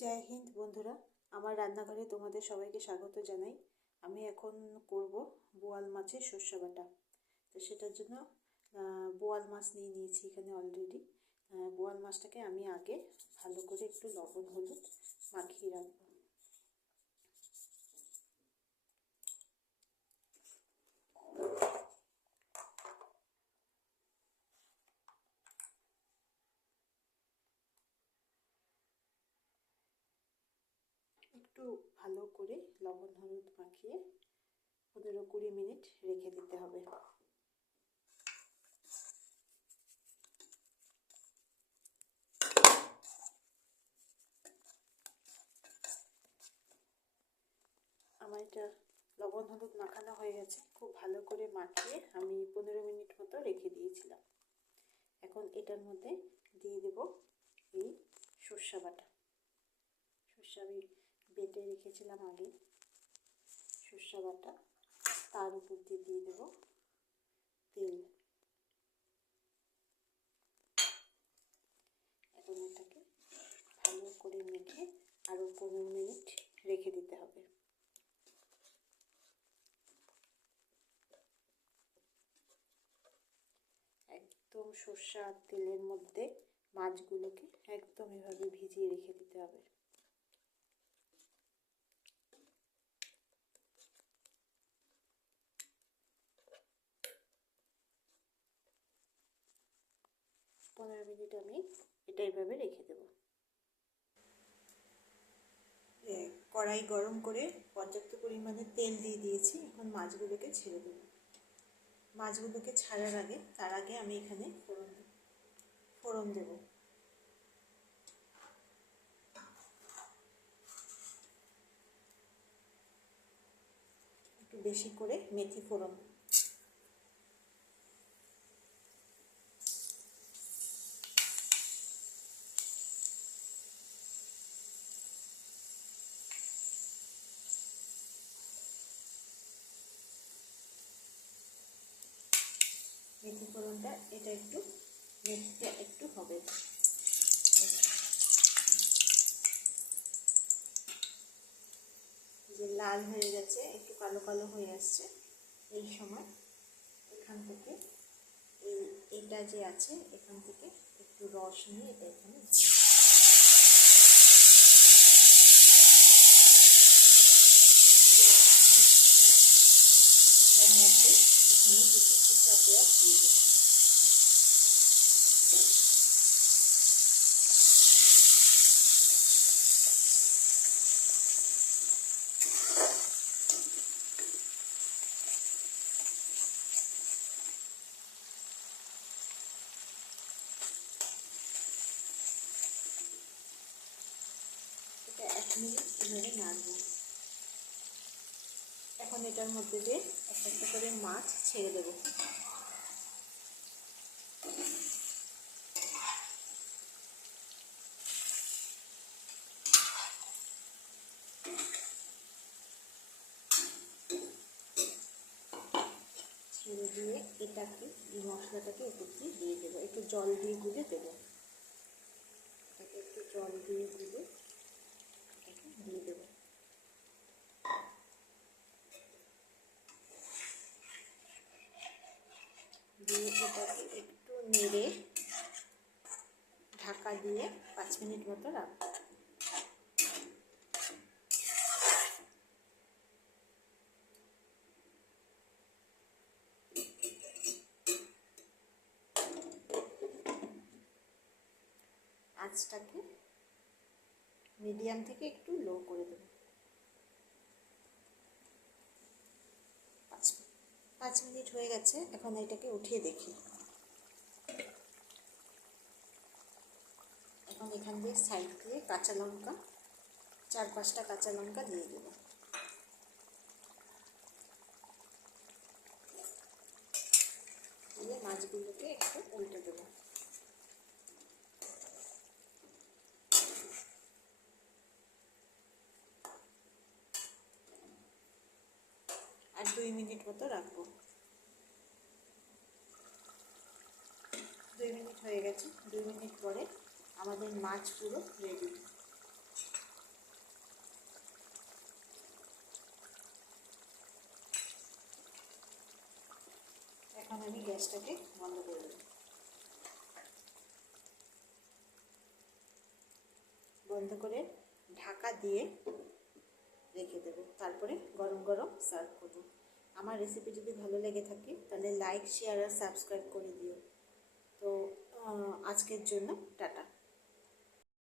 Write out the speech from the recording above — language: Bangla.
জয় হিন্দ বন্ধুরা, আমার রান্নাঘরে তোমাদের সবাইকে স্বাগত জানাই। আমি এখন করব বোয়াল মাছের সর্ষে বাটা। তো সেটার জন্য বোয়াল মাছ নিয়ে নিয়েছি এখানে অলরেডি। বোয়াল মাছটাকে আমি আগে ভালো করে একটু লবণ হলুদ মাখিয়ে রাখবো। একটু ভালো করে লবণ হলুদ মাখিয়ে 15-20 মিনিট রেখে দিতে হবে। আমার এটা লবণ হলুদ মাখানো হয়ে গেছে। খুব ভালো করে মাখিয়ে আমি 15 মিনিট মতো রেখে দিয়েছিলাম। এখন এটার মধ্যে দিয়ে দেব এই সর্ষে বাটা। সর্ষে আমি বেটে রেখেছিলাম আগে, সর্ষে বাটা। তার উপর দিয়ে দেব তেল। এখন এটাকে ভালো করে মেখে আরও 15 মিনিট রেখে দিতে হবে। একদম সর্ষে আর তেলের মধ্যে মাছগুলোকে একদম এভাবে ভিজিয়ে রেখে দিতে হবে। পনেরো মিনিট আমি এটা এইভাবে রেখে দেব। কড়াই গরম করে পর্যাপ্ত পরিমাণে তেল দিয়ে দিয়েছি। এখন মাছগুলোকে ছেড়ে দেব। মাছগুলোকে ছাড়ার আগে তার আগে আমি এখানে ফোড়ন দেব। একটু বেশি করে মেথি ফোড়ন। মেথি ফোড়নটা এটা একটু মেথিটা একটু হবে, যে লাল হয়ে গেছে, একটু কালো কালো হয়ে আসছে। এই সময় এখান থেকে এটা যে আছে এখান থেকে একটু রস নিয়ে এটা এখানে এটার মধ্যে এখানে কিছু কুচা পেঁয়াজ দিয়ে দেব। এটা 1 মিনিট এভাবে নাড়বো। এখন এটার মধ্যে দিয়ে একটা একটা করে মাছ ছেড়ে দেবো। ছেড়ে দিয়ে এটাকে এই মশলাটাকে উপর দিয়ে দেবো। একটু জল দিয়ে গুলে দেবো। এটাকে একটু জল দিয়ে গুলে এটাকে দিয়ে দেবো। দিয়ে এটাকে একটু নেড়ে ঢাকা দিয়ে 5 মিনিট মতো রাখবো। আঁচটাকে মিডিয়াম থেকে একটু লো করে দেবো। 5 মিনিট হয়ে গেছে। এখন এটাকে উঠিয়ে দেখি। এখন এখান দিয়ে সাইড দিয়ে কাঁচা লঙ্কা 4-5টা কাঁচা লঙ্কা দিয়ে দেব। দিয়ে মাছগুলোকে একটু উল্টে দেবো। আর 2 মিনিট মতো রাখবো। 2 মিনিট হয়ে গেছে। 2 মিনিট পরে আমাদের মাছ পুরো রেডি। এখন আমি গ্যাসটাকে বন্ধ করে দেব। বন্ধ করে ঢাকা দিয়ে রেখে দেবো, তারপরে গরম গরম সার্ভ করব। আমার রেসিপি যদি ভালো লেগে থাকে তাহলে লাইক, শেয়ার আর সাবস্ক্রাইব করে দিও। তো আজকের জন্য টাটা।